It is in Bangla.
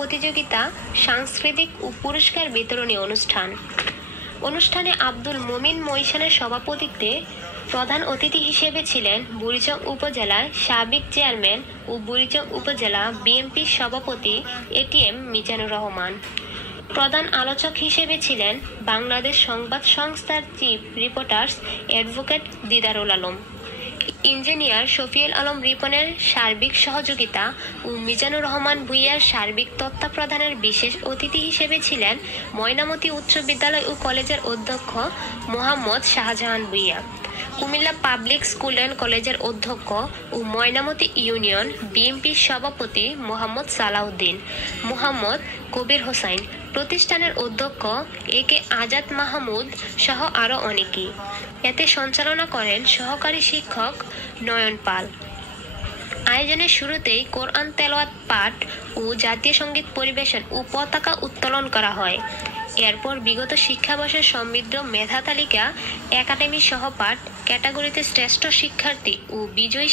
প্রতিযোগিতা, সাংস্কৃতিক ও পুরস্কার বিতরণী অনুষ্ঠানে আব্দুল মোমিন মৈশানের সভাপতিত্বে প্রধান অতিথি হিসেবে ছিলেন বুড়িচং উপজেলার সাবেক চেয়ারম্যান ও বুড়িচং উপজেলা বিএনপির সভাপতি এটিএম মিজানুর রহমান। প্রধান আলোচক হিসেবে ছিলেন বাংলাদেশ সংবাদ সংস্থার chief reporters advocate Didarul Alam. Engineer Shafiul Alam রিপনের সার্বিক সহযোগিতা ও মিজানুর রহমান ভূঁইয়ার সার্বিক তত্ত্বাবধানের বিশেষ অতিথি হিসেবে ছিলেন ময়নামতি উচ্চ বিদ্যালয় ও কলেজের অধ্যক্ষ Mohammad Shahjahan Bhuiyan, Comilla public school and কলেজের অধ্যক্ষ ও ময়নামতি ইউনিয়ন বিএনপির সভাপতি মোহাম্মদ সালাউদ্দিন, মোহাম্মদ কবির হোসাইন, প্রতিষ্ঠানের অধ্যক্ষ একে আজাদ মাহমুদ সহ আরও অনেকেই। এতে সঞ্চালনা করেন সহকারী শিক্ষক নয়ন পাল। আয়োজনের শুরুতেই কোরআন তেলাওয়াত পাঠ ও জাতীয় সঙ্গীত পরিবেশন ও পতাকা উত্তোলন করা হয়। এরপর বিগত শিক্ষাবর্ষের সমৃদ্ধ মেধা তালিকা, একাডেমি সহপাঠ ক্যাটাগরিতে শ্রেষ্ঠ শিক্ষার্থী ও বিজয়ী